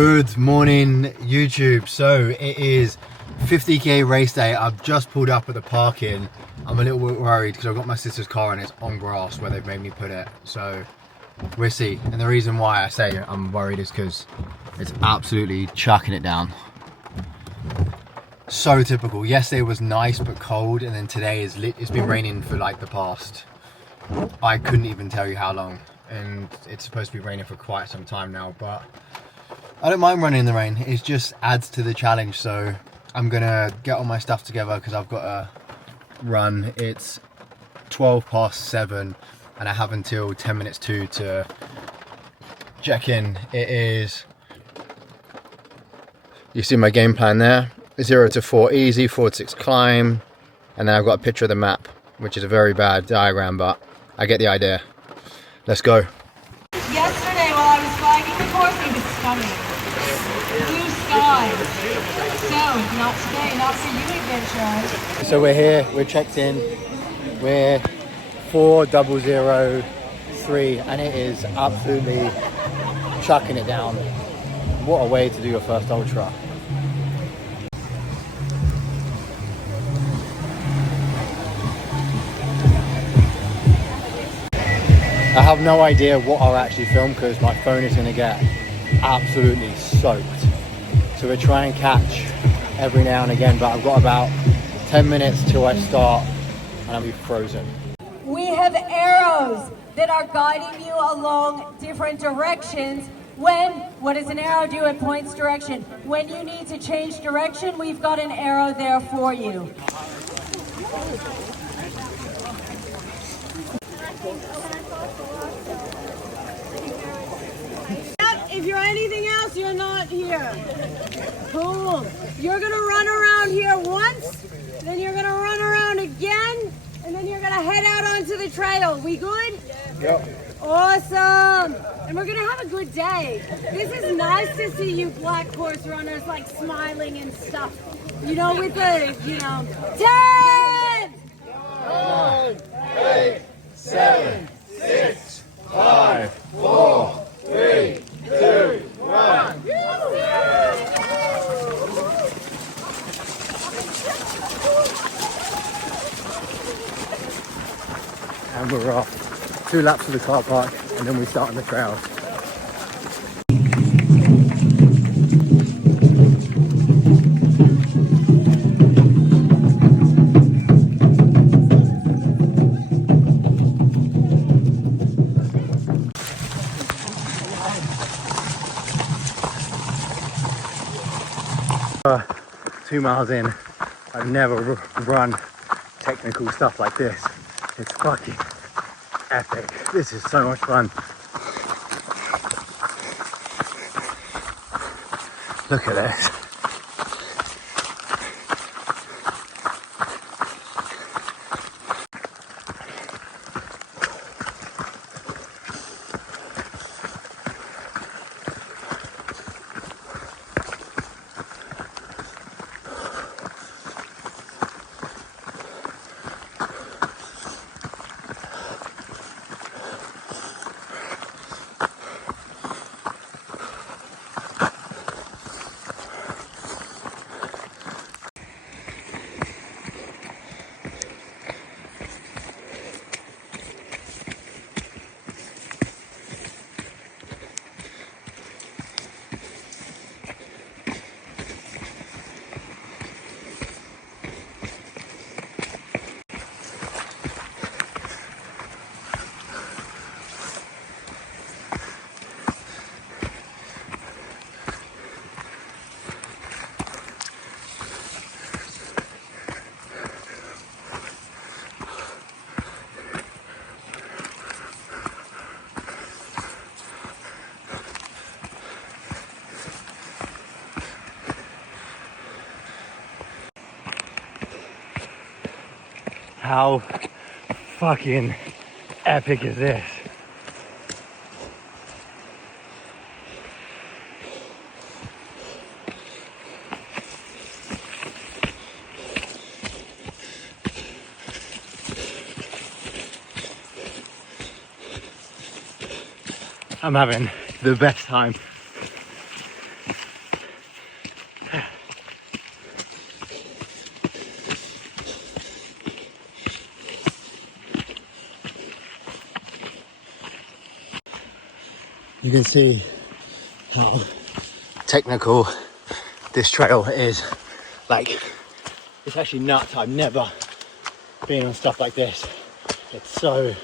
Good morning, YouTube. So it is 50k race day. I've just pulled up at the parking. I'm a little bit worried because I've got my sister's car and it's on grass where they've made me put it. So we'll see. And the reason why I say I'm worried is because it's absolutely chucking it down. So typical. Yesterday was nice but cold, and then today is it's been raining for like the past, I couldn't even tell you how long, and it's supposed to be raining for quite some time now, but I don't mind running in the rain. It just adds to the challenge. So I'm gonna get all my stuff together because I've got to run. It's 7:12 and I have until 10 minutes to check in. It is, you see my game plan there, 0 to 4 easy, 4 to 6 climb, and then I've got a picture of the map, which is a very bad diagram, but I get the idea. Let's go. Yesterday while I was flagging the course, it was stunning. Blue skies. So, not today, not for you, adventure. So we're here, we're checked in, we're 4003, and it is absolutely chucking it down. What a way to do your first ultra. I have no idea what I'll actually film because my phone is going to get absolutely soaked. So we'll try and catch every now and again, but I've got about 10 minutes till I start and I'll be frozen. We have arrows that are guiding you along different directions. What does an arrow do? It points direction. When you need to change direction, we've got an arrow there for you. If you're anything else, you're not here. Cool. You're gonna run around here once, then you're gonna run around again, and then you're gonna head out onto the trail. We good? Yep. Awesome. And we're gonna have a good day. This is nice to see you black horse runners like smiling and stuff. You know, with the, 10! 9, 8, 7, 6, 5, 4, 3, 2, 1. And we're off. 2 laps to the car park and then we start on the trail. Uh, 2 miles in, I've never run technical stuff like this. It's fucking epic. This is so much fun. Look at this. How fucking epic is this? I'm having the best time. You can see how technical this trail is. Like, it's actually nuts. I've never been on stuff like this. It's so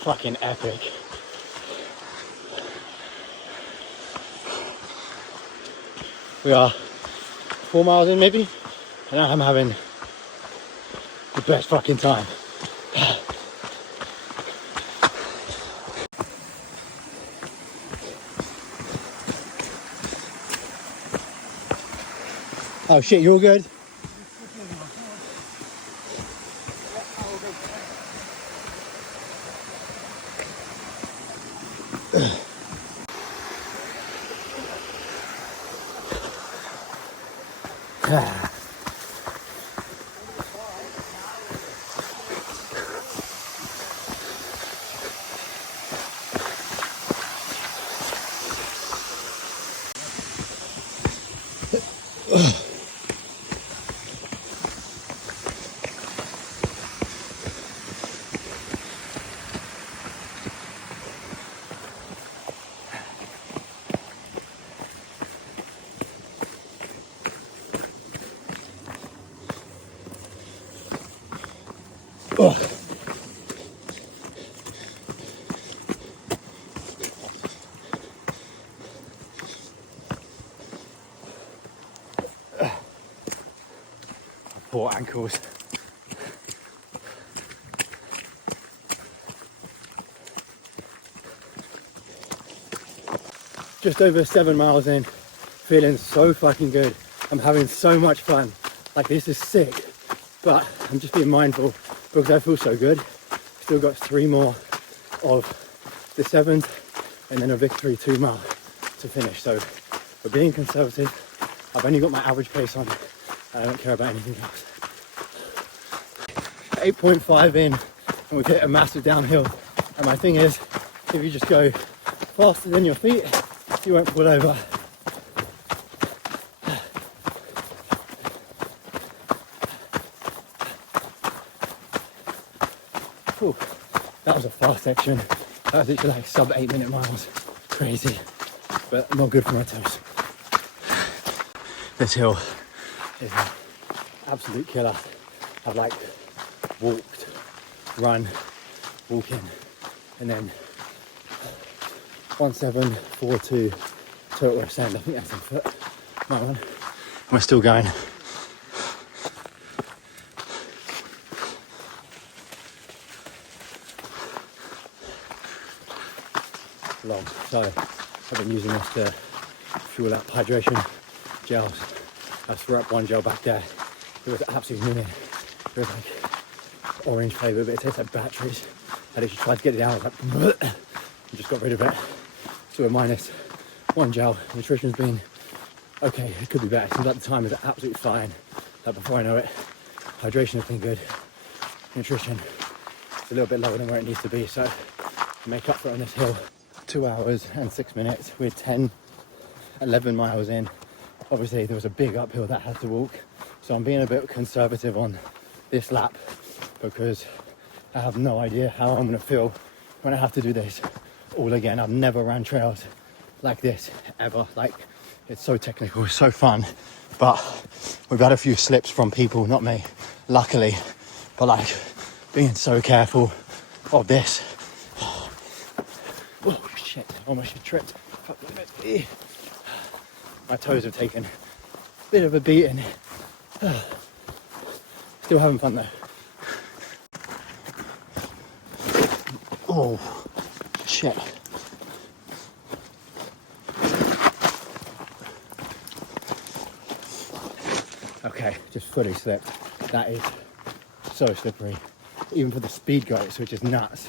fucking epic. We are 4 miles in maybe, and I'm having the best fucking time. Oh shit, you all good? Poor ankles. Just over 7 miles in, feeling so fucking good. I'm having so much fun. Like, this is sick, but I'm just being mindful because I feel so good. Still got 3 more of the 7s and then a victory 2 mile to finish. So we're being conservative. I've only got my average pace on. I don't care about anything else. 8.5 in, and we've hit a massive downhill. And my thing is, if you just go faster than your feet, you won't fall over. Whew. That was a fast section. That was literally like sub 8 minute miles. Crazy, but not good for my toes. This hill is an absolute killer. I've like walked, run, walking, and then 1742 total ascent. I think that's on foot. My one. We're still going. Long. So I've been using this to fuel up hydration gels. I threw up one gel back there. It was absolutely minute. It was like orange flavour, but it tastes like batteries. I literally tried to get it out. I was like, and just got rid of it. So we're minus 1 gel. Nutrition's been okay. It could be better. Seems like the time is absolutely fine. Like before I know it, hydration has been good. Nutrition is a little bit lower than where it needs to be. So to make up for it on this hill, 2 hours and 6 minutes. We're 11 miles in. Obviously there was a big uphill that I had to walk. So I'm being a bit conservative on this lap because I have no idea how I'm gonna feel when I have to do this all again. I've never ran trails like this ever. Like, it's so technical, it's so fun, but we've had a few slips from people, not me, luckily, but like being so careful of this. Oh shit, almost tripped. My toes have taken a bit of a beating. Still having fun though. Oh shit. Okay, just fully slipped. That is so slippery. Even for the speed goats, which is nuts.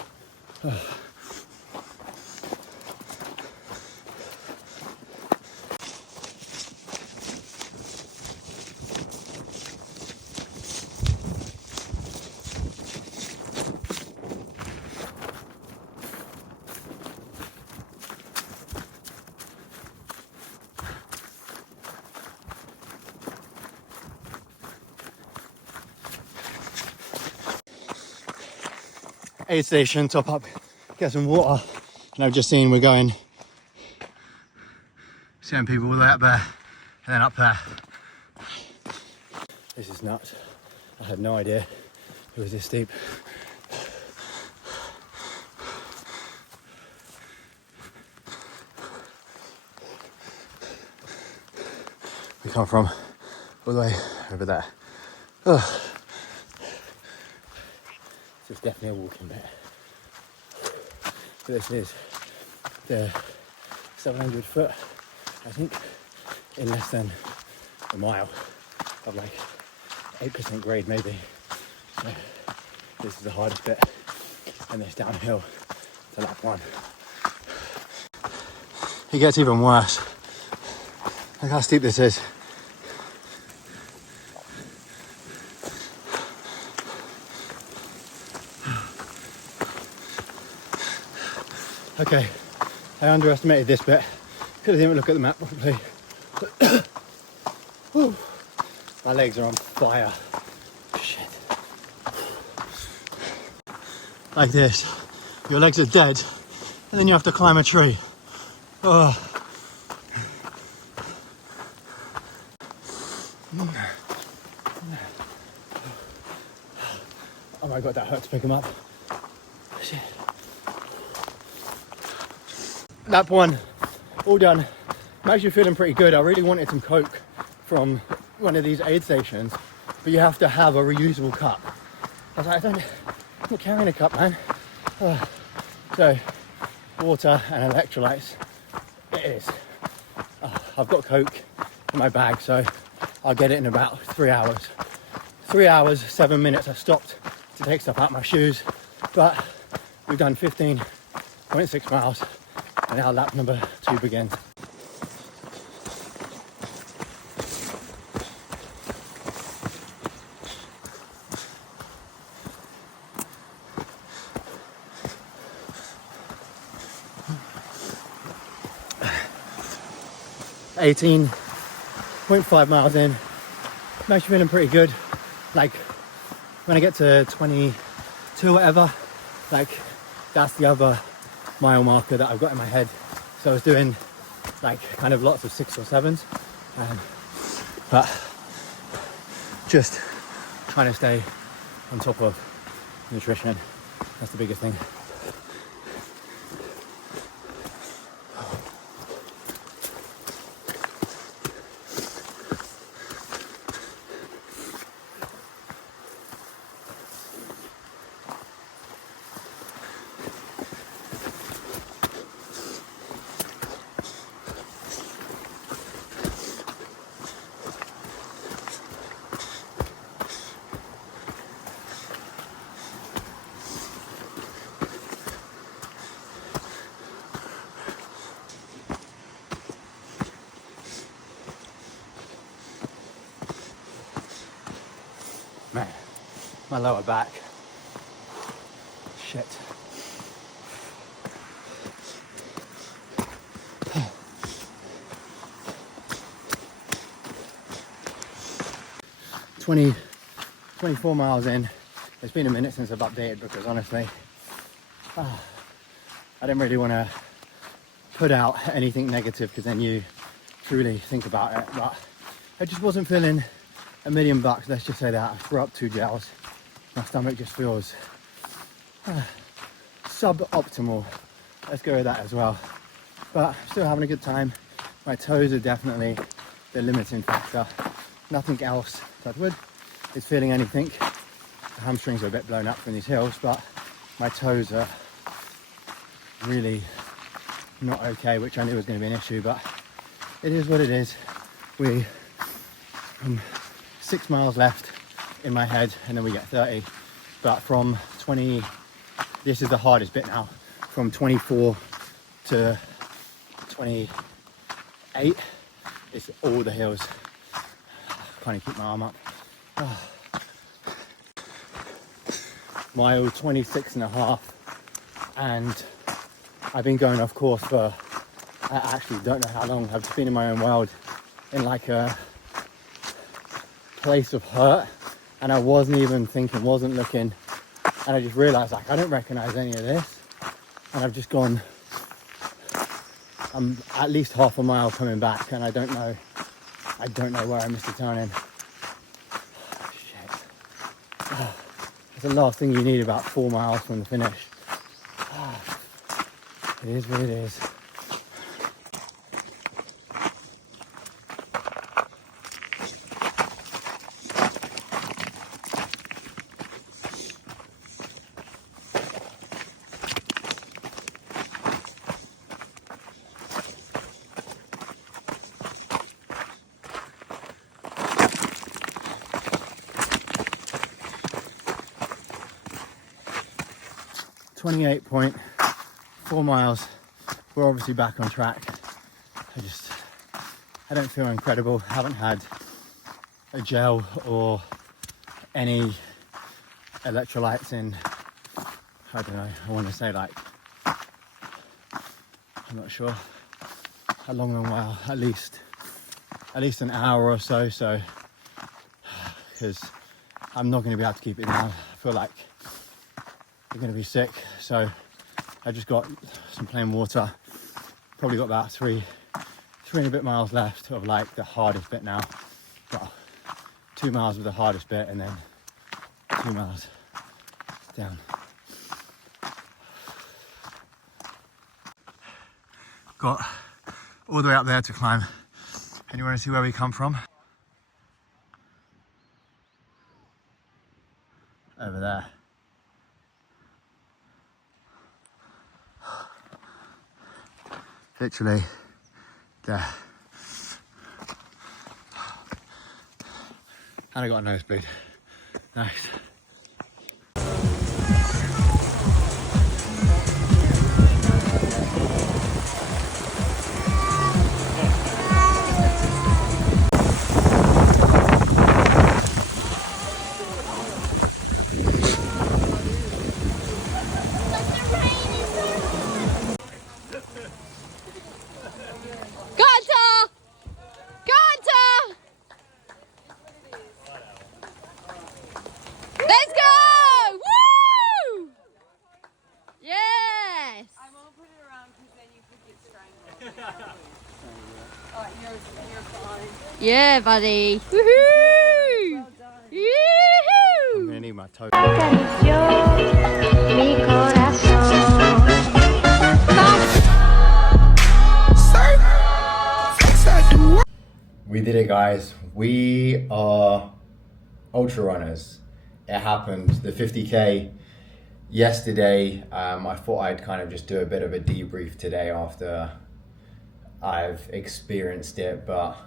Aid station, top up, get some water. And I've just seen we're going seeing people all the way up there and then up there. This is nuts. I had no idea it was this steep. We come from all the way over there. Oh. This is definitely a walking bit. But this is the 700 foot, I think, in less than a mile of like 8% grade maybe. So this is the hardest bit, and it's downhill to lap 1. It gets even worse. Look how steep this is. Okay, I underestimated this bit. Could have even looked at the map properly. My legs are on fire. Shit. Like this. Your legs are dead, and then you have to climb a tree. Oh. Oh my god, that hurt to pick him up. Shit. Lap 1, all done. I'm actually feeling pretty good. I really wanted some Coke from one of these aid stations, but you have to have a reusable cup. I was like, I'm not carrying a cup, man. So, water and electrolytes, it is. I've got Coke in my bag, so I'll get it in about 3 hours. 3 hours, 7 minutes. I stopped to take stuff out of my shoes, but we've done 15.6 miles, and now lap number 2 begins. .5 miles in. I'm actually feeling pretty good. Like when I get to 22 or whatever, like that's the other mile marker that I've got in my head. So I was doing like kind of lots of 6 or 7s, but just trying to stay on top of nutrition. That's the biggest thing. Man, my lower back. Shit. 24 miles in. It's been a minute since I've updated because honestly, I didn't really want to put out anything negative because then you truly think about it, but I just wasn't feeling $1 million bucks. Let's just say that. I threw up 2 gels. My stomach just feels suboptimal. Let's go with that as well. But still having a good time. My toes are definitely the limiting factor. Nothing else, touch wood, is feeling anything. The hamstrings are a bit blown up from these hills, but my toes are really not okay, which I knew was going to be an issue, but it is what it is. We 6 miles left in my head, and then we get 30. But from 20, this is the hardest bit now. From 24 to 28, it's all the hills. Can't even keep my arm up. Mile 26 and a half, and I've been going off course for, I actually don't know how long. I've just been in my own world, in like a place of hurt, and I wasn't even thinking, wasn't looking, and I just realized like I don't recognize any of this, and I've just gone I'm at least half a mile coming back, and I don't know where I missed a turn in. Shit. That's the last thing you need about 4 miles from the finish. It is what it is. .4 miles. We're obviously back on track. I don't feel incredible. Haven't had a gel or any electrolytes in, I don't know, I want to say like, I'm not sure, a long while, at least an hour or so, because I'm not going to be able to keep it down. I feel like I'm going to be sick, so I just got some plain water. Probably got about three and a bit miles left of like the hardest bit now. Well, 2 miles of the hardest bit and then 2 miles down. Got all the way up there to climb. And you want to see where we come from? Over there. Literally there. And I got a nosebleed. Nice. Let's go! Woo! Yes! I won't put it around because then you could get strangled. Alright, you're fine. Yeah, buddy. Woohoo! Well done. Yoo-hoo! I'm gonna need my toe. We did it, guys. We are ultra runners. It happened, the 50K yesterday. I thought I'd kind of just do a bit of a debrief today after I've experienced it, but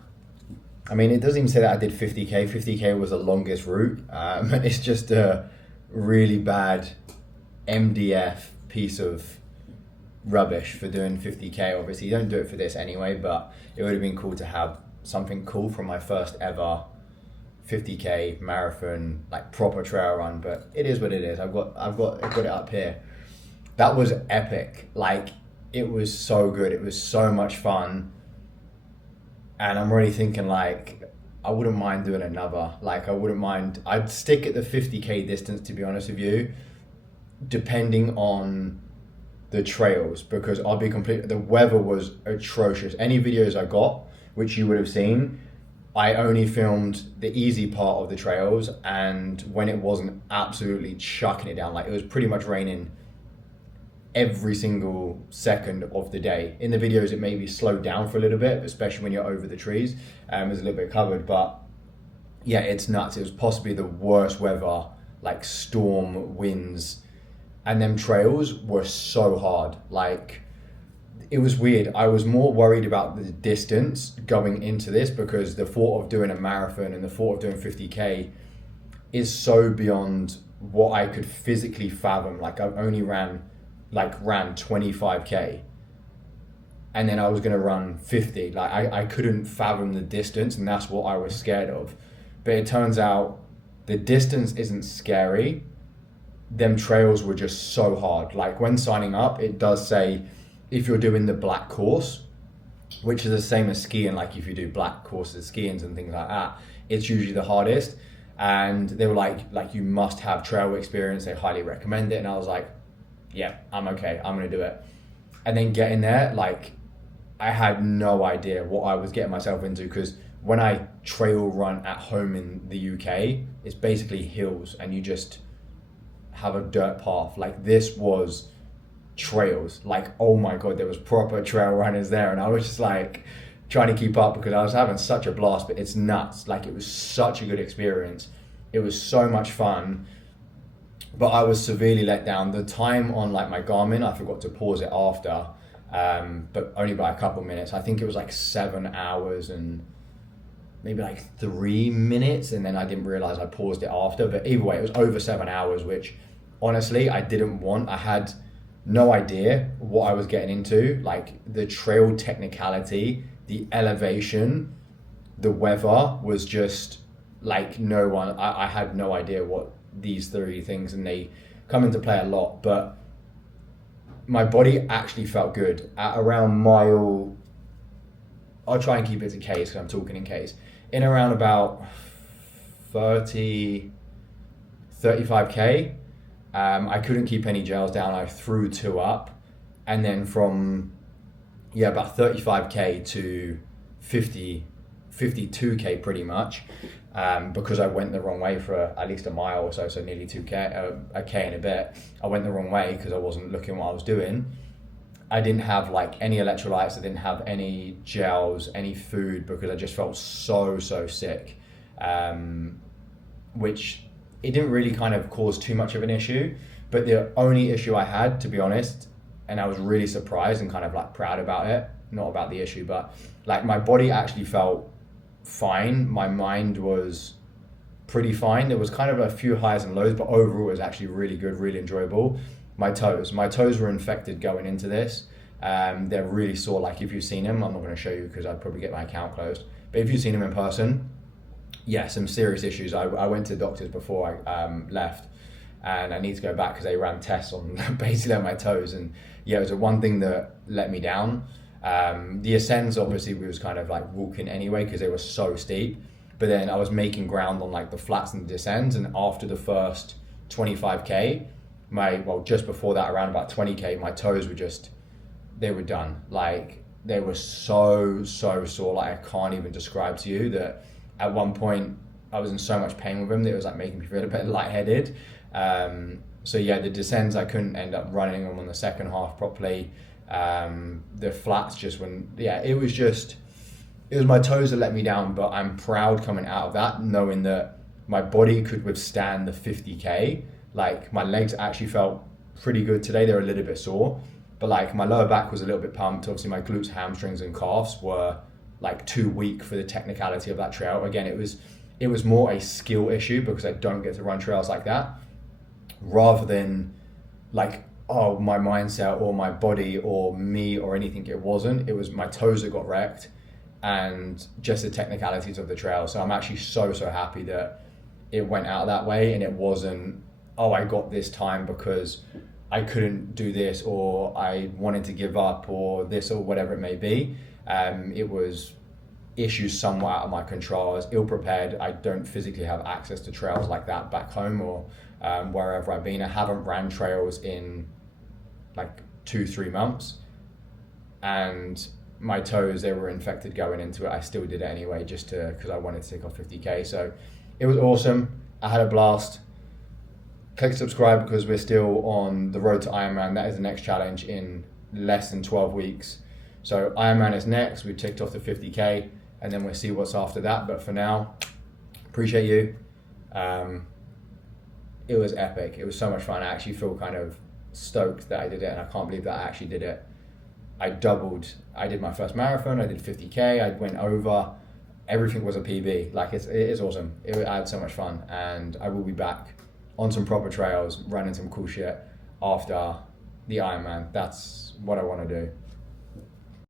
I mean, it doesn't even say that I did 50K. 50K was the longest route. It's just a really bad MDF piece of rubbish for doing 50K. Obviously, you don't do it for this anyway, but it would have been cool to have something cool from my first ever 50K marathon, like proper trail run. But it is what it is. I've got it up here. That was epic. Like, it was so good. It was so much fun. And I'm already thinking, like, I wouldn't mind doing another. Like, I'd stick at the 50K distance, to be honest with you, depending on the trails, because I'll be the weather was atrocious. Any videos I got, which you would have seen, I only filmed the easy part of the trails, and when it wasn't absolutely chucking it down, like it was pretty much raining every single second of the day. In the videos, it maybe slowed down for a little bit, especially when you're over the trees. It's a little bit covered, but yeah, it's nuts. It was possibly the worst weather, like storm, winds, and them trails were so hard. Like, it was weird. I was more worried about the distance going into this, because the thought of doing a marathon and the thought of doing 50K is so beyond what I could physically fathom. Like, I only ran 25K, and then I was gonna run 50. Like, I couldn't fathom the distance, and that's what I was scared of. But it turns out the distance isn't scary. Them trails were just so hard. Like, when signing up, it does say if you're doing the black course, which is the same as skiing, like if you do black courses, skiings and things like that, it's usually the hardest. And they were like you must have trail experience, they highly recommend it. And I was like, yeah, I'm okay, I'm gonna do it. And then getting there, like, I had no idea what I was getting myself into, because when I trail run at home in the UK, it's basically hills and you just have a dirt path. Like, this was trails. Like, oh my God, there was proper trail runners there, and I was just like trying to keep up because I was having such a blast. But it's nuts. Like, it was such a good experience. It was so much fun, but I was severely let down. The time on like my Garmin, I forgot to pause it after, but only by a couple minutes. I think it was like 7 hours and maybe like 3 minutes, and then I didn't realize I paused it after. But either way, it was over 7 hours, which honestly I didn't want. I had no idea what I was getting into. Like, the trail technicality, the elevation, the weather was just like no one. I had no idea what these 3 things, and they come into play a lot. But my body actually felt good at around mile. I'll try and keep it to Ks because I'm talking in Ks. In around about 35K, I couldn't keep any gels down. I threw 2 up, and then from about 35K to 52K pretty much, because I went the wrong way for at least a mile or so, so nearly 2K, a K and a bit. I went the wrong way because I wasn't looking what I was doing. I didn't have like any electrolytes, I didn't have any gels, any food, because I just felt so sick, which it didn't really kind of cause too much of an issue. But the only issue I had, to be honest, and I was really surprised and kind of like proud about it, not about the issue, but like my body actually felt fine. My mind was pretty fine. There was kind of a few highs and lows, but overall it was actually really good, really enjoyable. My toes were infected going into this. They're really sore. Like, if you've seen them, I'm not going to show you because I'd probably get my account closed, but if you've seen them in person, yeah, some serious issues. I went to doctors before I left, and I need to go back because they ran tests on basically on my toes, and yeah, it was the one thing that let me down. The ascents, obviously, we was kind of like walking anyway because they were so steep, but then I was making ground on like the flats and the descents, and after the first 25K, just before that, around about 20K, my toes were they were done. Like, they were so sore. Like, I can't even describe to you that at one point I was in so much pain with them that it was like making me feel a bit lightheaded. So yeah, the descents, I couldn't end up running them on the second half properly. The flats it was my toes that let me down, but I'm proud coming out of that, knowing that my body could withstand the 50K. Like, my legs actually felt pretty good today. They were a little bit sore, but like my lower back was a little bit pumped. Obviously my glutes, hamstrings and calves were like too weak for the technicality of that trail. Again, it was more a skill issue because I don't get to run trails like that, rather than like, oh, my mindset or my body or me or anything. It wasn't. It was my toes that got wrecked and just the technicalities of the trail. So I'm actually so happy that it went out that way, and it wasn't, oh, I got this time because I couldn't do this, or I wanted to give up, or this, or whatever it may be. It was issues somewhat out of my control. I was ill prepared. I don't physically have access to trails like that back home or wherever I've been. I haven't ran trails in like 2-3 months, and my toes, they were infected going into it. I still did it anyway, just because I wanted to take off 50K. So it was awesome. I had a blast. Click subscribe because we're still on the road to Ironman. That is the next challenge in less than 12 weeks. So Ironman is next. We've ticked off the 50K, and then we'll see what's after that. But for now, appreciate you. It was epic. It was so much fun. I actually feel kind of stoked that I did it, and I can't believe that I actually did it. I did my first marathon. I did 50K. I went over. Everything was a PB. Like, it is awesome. I had so much fun, and I will be back on some proper trails, running some cool shit after the Ironman. That's what I want to do.